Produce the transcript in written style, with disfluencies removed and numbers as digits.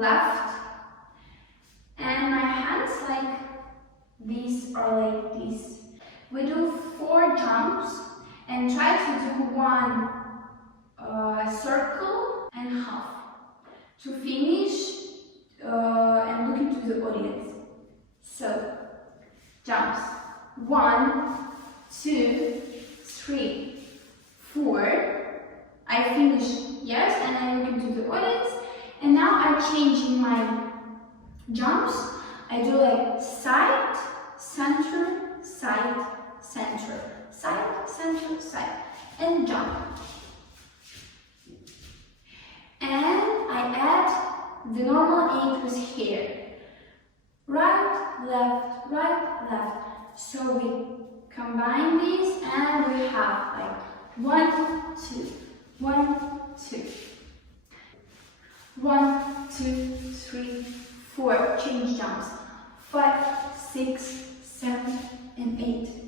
left, and my hands like these or like this. We do 4 jumps and try to do 1 circle and half to finish and look into the audience. So, jumps 1, 2, 3, 4. I finish, yes, and I look into the audience. And now I'm changing my jumps. I do like side, center, side, center, side, center, side, and jump. And I add the normal 8 with here. Right, left, right, left. So we combine these and we have like 1, 2, 1, 2. 1, 2, 3, 4. Change jumps. 5, 6, 7, and 8.